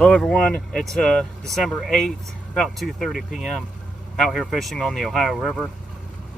Hello everyone, it's December 8th, about 2:30 p.m. out here fishing on the Ohio River.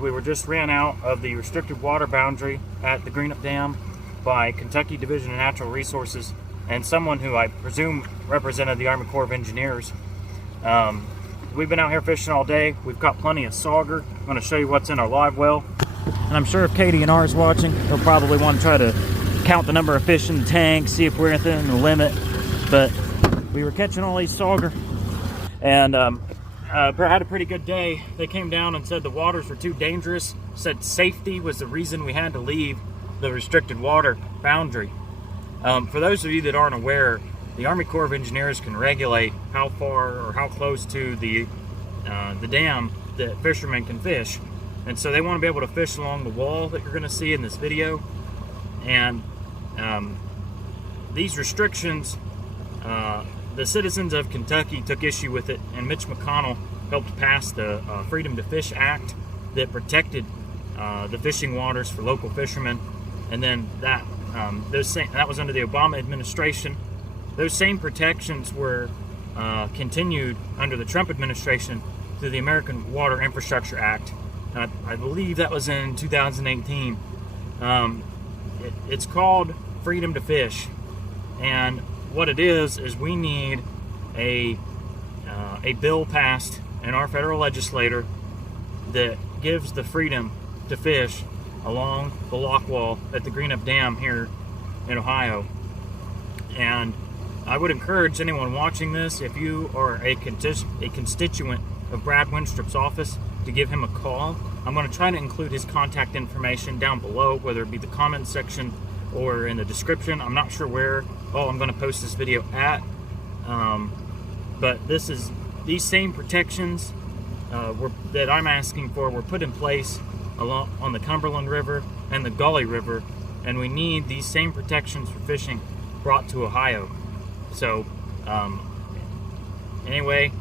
We were just ran out of the restricted water boundary at the Greenup Dam by Kentucky Division of Natural Resources and someone who I presume represented the Army Corp of Engineers. We've been out here fishing all day. We've caught plenty of sauger. I'm going to show you what's in our live well. And I'm sure if KDNR is watching, they'll probably want to try to count the number of fish in the tank, see if we're within the limit. But we were catching all these sauger and had a pretty good day. They came down and said the waters were too dangerous, said safety was the reason we had to leave the restricted water boundary. For those of you that aren't aware, the Army Corp of Engineers can regulate how far or how close to the dam that fishermen can fish. And so they want to be able to fish along the wall that you're going to see in this video. And these restrictions, the citizens of Kentucky took issue with it, and Mitch McConnell helped pass the Freedom to Fish Act that protected the fishing waters for local fishermen. And then that was under the Obama administration. Those same protections were continued under the Trump administration through the American Water Infrastructure Act. I believe that was in 2018. It's called Freedom to Fish, and what it is we need a bill passed in our federal legislature that gives the freedom to fish along the lock wall at the Greenup Dam here in Ohio. And I would encourage anyone watching this, if you are a constituent of Brad Winstrup's office, to give him a call. I'm going to try to include his contact information down below, whether it be the comment section or in the description. I'm not sure where I'm going to post this video at, but these same protections that I'm asking for were put in place on the Cumberland River and the Gauley River, and we need these same protections for fishing brought to Ohio. So anyway,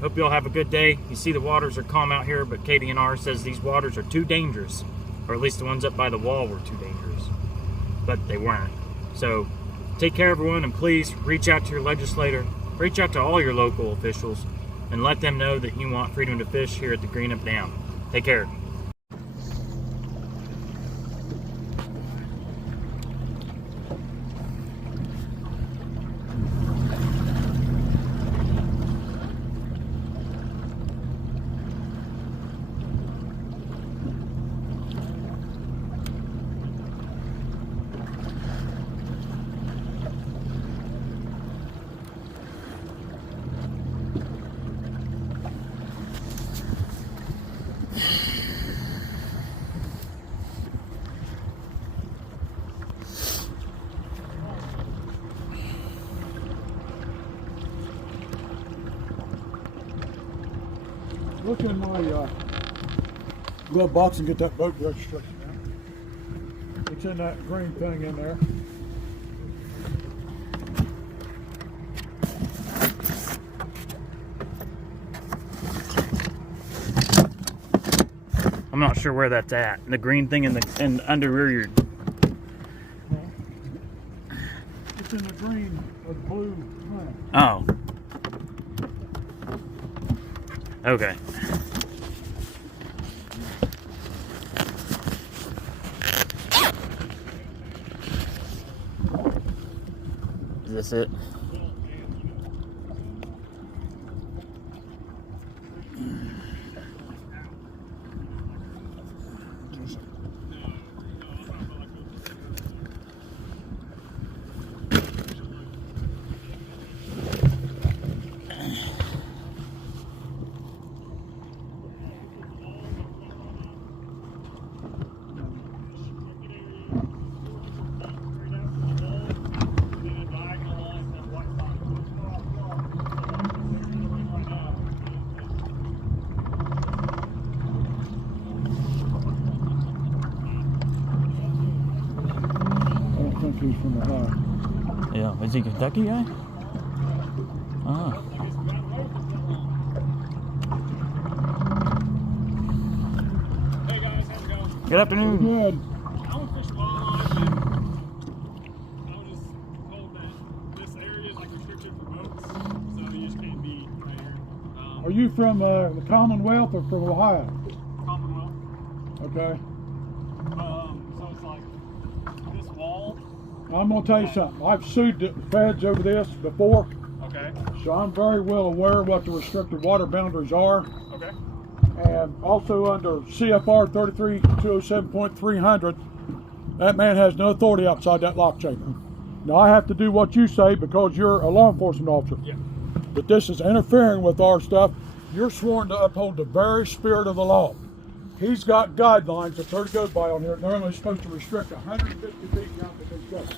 hope you all have a good day. You see the waters are calm out here, but KDNR says these waters are too dangerous, or at least the ones up by the wall were too dangerous, but they weren't. So take care everyone, and please reach out to your legislator, reach out to all your local officials, and let them know that you want freedom to fish here at the Greenup Dam. Take care. Look in my glove box and get that boat registration out. It's in that green thing in there. I'm not sure where that's at. The green thing in under where you're. It's in the green or the blue thing. Oh. Okay. Is this it? He's from Ohio. Yeah, is he a Kentucky guy? Ah. Hey guys, how's it going? Good afternoon. Good. I want to fish walleye, and I was just told that this area is like restricted for boats. Are you from the Commonwealth or from Ohio? Commonwealth. Okay. So it's like this wall. I'm gonna tell you something. I've sued the feds over this before, Okay. so I'm very well aware of what the restricted water boundaries are. Okay. And also under CFR 33207.300, that man has no authority outside that lock chamber. Now I have to do what you say because you're a law enforcement officer. Yeah. But this is interfering with our stuff. You're sworn to uphold the very spirit of the law. He's got guidelines that they're to go by on here. They're only supposed to restrict 150 feet down to this gutter.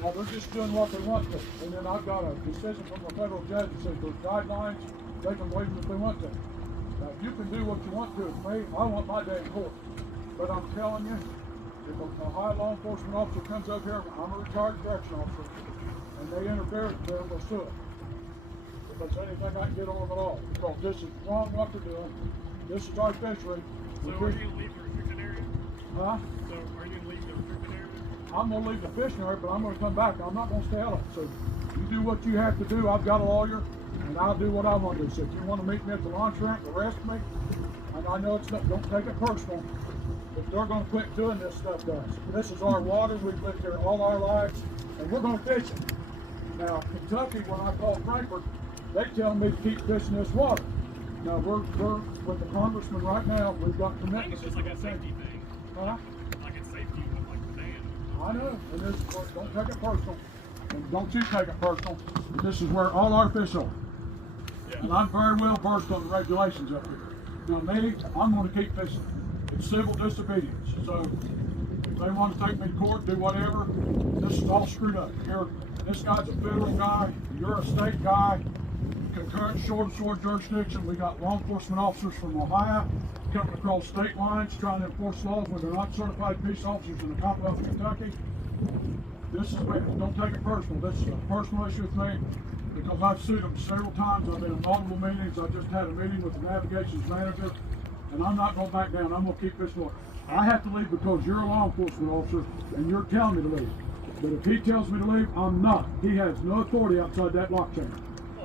Now they're just doing what they want to. And then I've got a decision from a federal judge that says there's guidelines, they can waive them if they want to. Now you can do what you want to with me. I want my day in court. But I'm telling you, if a high law enforcement officer comes up here, I'm a retired correction officer, and they interfere with them, they'll sue it. If there's anything I can get on them at all. Because this is wrong what they're doing. This is our fishery. So are you gonna leave the restricted area? Huh? So are you gonna leave the restricted area? I'm gonna leave the fishing area, but I'm gonna come back. I'm not gonna stay out of it. So you do what you have to do. I've got a lawyer, and I'll do what I want to do. So if you want to meet me at the launch ramp, arrest me. And I know it's not, don't take it personal. But they're gonna quit doing this stuff to us. This is our water. We've lived here all our lives, and we're gonna fish it. Now, Kentucky, when I call Frankfurt, they tell me to keep fishing this water. Now we're with the congressman right now. We've got I think commitments. it's just like a safety thing. Huh? Like it's safety with like the dam. I know, and this don't take it personal, and don't you take it personal. This is where all our fish are, and I'm very well versed on the regulations up here. Now me, I'm going to keep fishing. It's civil disobedience. So if they want to take me to court, do whatever. This is all screwed up. This guy's a federal guy. You're a state guy. Concurrent shore-to-shore jurisdiction. We got law enforcement officers from Ohio coming across state lines trying to enforce laws when they're not certified peace officers in the Commonwealth of Kentucky. This is, don't take it personal. This is a personal issue with me because I've sued them several times. I've been in multiple meetings. I just had a meeting with the navigations manager, and I'm not going to back down. I'm going to keep this water. I have to leave because you're a law enforcement officer and you're telling me to leave. But if he tells me to leave, I'm not. He has no authority outside that lock chamber.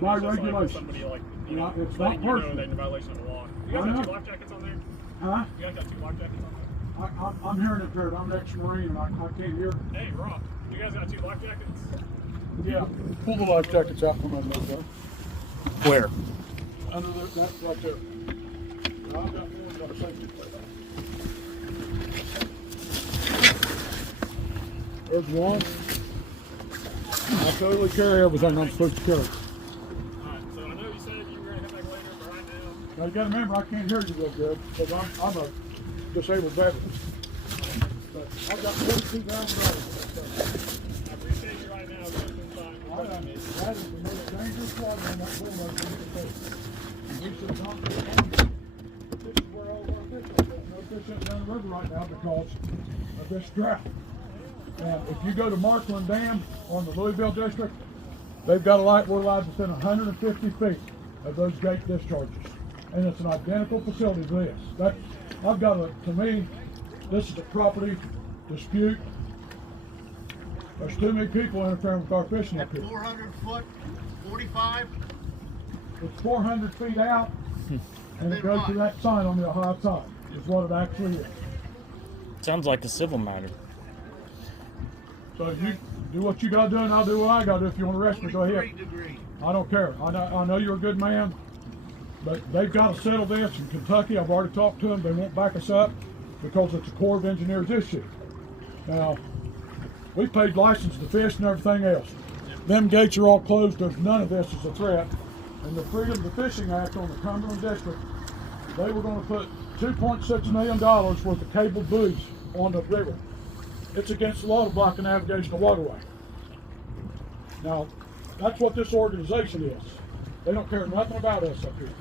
By regulations. Somebody like, It's not personal. They're in violation of the law. You guys got 2 life jackets on there? Huh? You guys got 2 life jackets on there? I'm hearing impaired. I'm an ex-Marine and I can't hear. Hey, Rob, you guys got 2 life jackets? Yeah. Pull the life jackets out from under there. Where? Under that right there. I've got one got a safety plate. There's one. I totally carry everything I'm supposed to carry. Alright, so I know you said you were going to head back later, but right now... Now you gotta remember I can't hear you real good because I'm a disabled veteran. But I've got 42,000 dollars. I appreciate you right now. We're going to find That is the most dangerous water on that corner of the state. We should not be on it. This is where all of our fish are. There's no fish in the river right now because of this drought. Now, if you go to Cumberland Dam on the Louisville district, they've got a light we're allowed within 150 feet of those gate discharges. And it's an identical facility to this. To me, this is a property dispute. There's too many people interfering with our fishing up At here. 400 foot, 45. It's 400 feet out, and it goes to that sign on the Ohio side, is what it actually is. Sounds like a civil matter. So you do what you gotta do, and I'll do what I gotta do. If you want to arrest me, go ahead. 43 degrees. I don't care. I know you're a good man, but they've got to settle this in Kentucky. I've already talked to them. They won't back us up because it's a Corps of Engineers issue. Now, we paid license to fish and everything else. Them gates are all closed. There's none of this is a threat. And the Freedom of Fishing Act on the Cumberland District, they were going to put $2.6 million worth of cabled buoys on the river. It's against the law to block a navigational waterway. Now, that's what this organization is. They don't care nothing about us up here.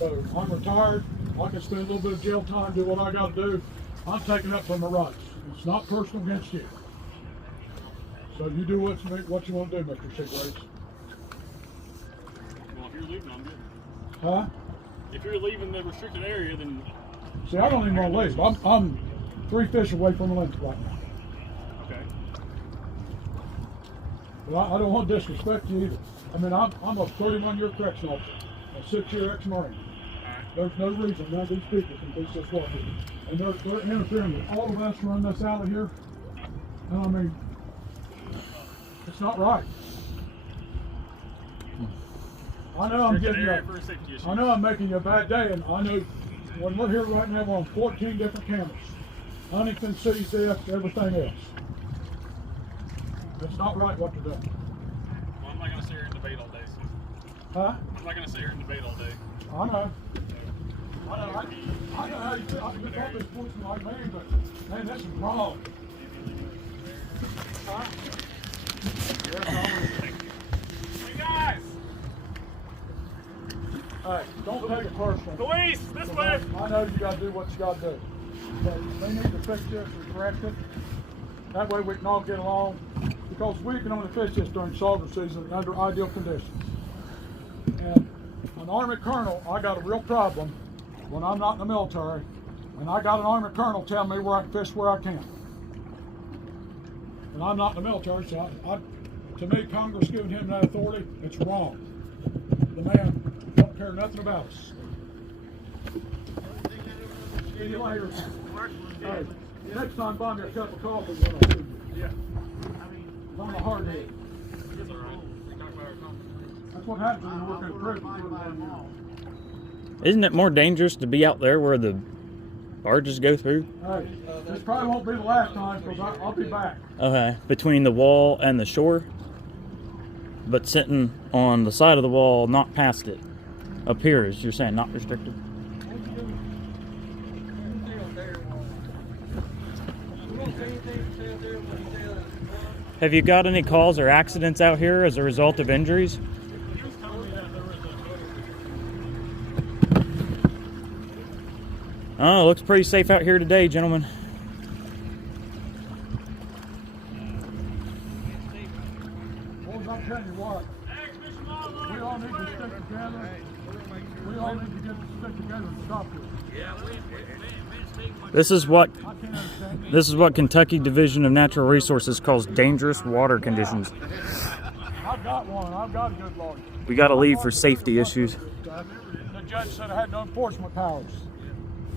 So I'm retired. I can spend a little bit of jail time, do what I got to do. I'm taking up for my rights. It's not personal against you. So you do what you want to do, Mr. Seagraves. Well, if you're leaving, I'm good. Huh? If you're leaving the restricted area, then... See, I don't even want to leave. I'm 3 fish away from the length right now. Okay. Well, I don't want to disrespect you either. I mean, I'm a 31-year correction officer, a 6-year ex-Marine. There's no reason none of these people can do this work. And they're interfering with all of us running this out of here. And I mean, it's not right. I know I'm getting you. I know I'm making you a bad day, and I know when we're here right now, we're on 14 different cameras. Huntington, CCF, everything else. It's not right what they're doing. Well, I'm not going to sit here and debate all day. So. Huh? I'm not going to sit here and debate all day. I know. I know how you feel. I can talk this person like me, but man, this is wrong. Huh? Hey guys! Hey, don't take it personal. Police, this way! I know you got to do what you got to do. But they need to fix this and correct it. That way we can all get along. Because we can only fish this during saltwater season under ideal conditions. And an Army Colonel, I got a real problem when I'm not in the military, and I got an Army Colonel telling me where I can fish where I can. And I'm not in the military, so to me, Congress giving him that authority, it's wrong. The man don't care nothing about us. See you later. Hey, next time buy me a cup of coffee when I see you. Yeah. On the hard head. That's what happens when you work in prison. Isn't it more dangerous to be out there where the barges go through? Hey, this probably won't be the last time because I'll be back. Okay, between the wall and the shore, but sitting on the side of the wall, not past it. Up here, as you're saying, not restricted. Have you got any calls or accidents out here as a result of injuries? Oh, it looks pretty safe out here today, gentlemen. Boys, I'm telling you what, we all need to stick together. We all need to stick together and stop this. This is what I can't understand this. This is what Kentucky Division of Natural Resources calls dangerous water conditions. I've got one. I've got a good lawyer. We got to leave for safety issues. The judge said I had no enforcement powers.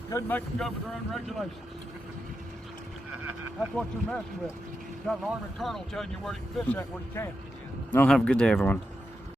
Couldn't make them go with their own regulations. That's what you're messing with. You got an Army Colonel telling you where you can fish at, where you can't. Well, have a good day, everyone.